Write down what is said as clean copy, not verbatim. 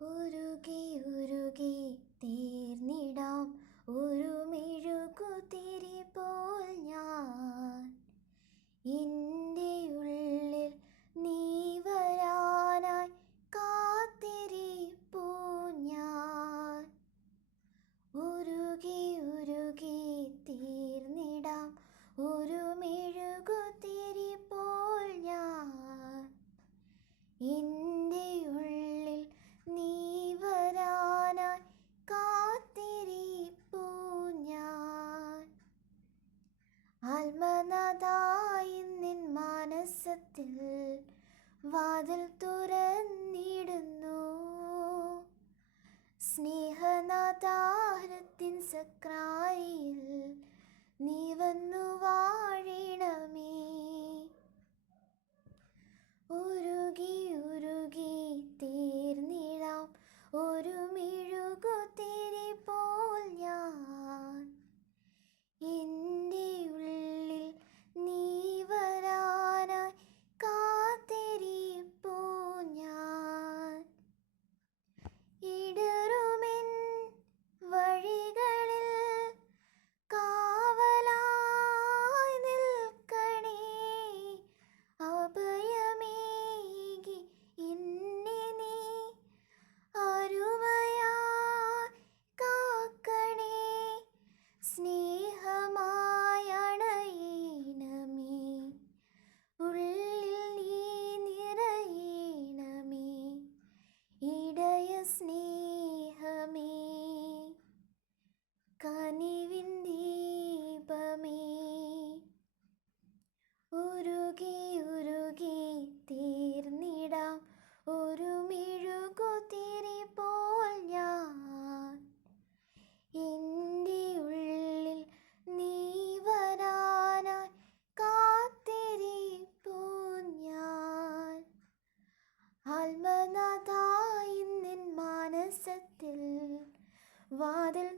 ഉരുകി ഉരുകി തീർന്നിടാം ഒരു മെഴുകുതിരി പോൽ ഞാൻ. എൻ്റെ ഉള്ളിൽ നീ വരാനായി കാത്തിരിപ്പൂ ഞാൻ. ഉരുകി ഉരുകി തീർന്നിടാം ഒരു മെഴുകുതിരി പോൽ ഞാൻ. എൻ്റെ ഉള്ളിൽ നീ വരാനായി കാത്തിരിപ്പൂ ഞാൻ. ആത്മനാഥായി നിൻ മാനസത്തിൽ വാതിൽ തുറന്നിടുന്നു. സ്നേഹനാഥാരത്തിൻ സക്രാരിയിൽ നീ വന്നു വാഴണമേ. ഉരുകി ഉരുകി തീർന്നിടാം ഒരു മെഴുകുതിരി പോൽ ഞാൻ. എൻ്റെ ഉള്ളിൽ നീ വരാനായി കാത്തിരിപ്പൂ ഞാൻ. ഇടറുമെൻ വഴികളിൽ കാവലായി നിൽക്കണേ. അഭയമേകി എന്നെ നീ അരുമയായി കാക്കണേ. സ്നേഹമായണയണമേ, ഉള്ളിൽ നീ നിറയണമേ. ഇടയ സ്നേഹമേ, കനിവിൻ ദീപമേ. ഉരുകി ഉരുകി തീർന്നിടാം ഒരു മെഴുകുതിരി പോൽ ഞാൻ. എൻ്റെ ഉള്ളിൽ നീ വരാനായി കാത്തിരിപ്പൂ ഞാൻ. ആത്മനാഥായി നിൻ മാനസത്തിൽ വാതിൽ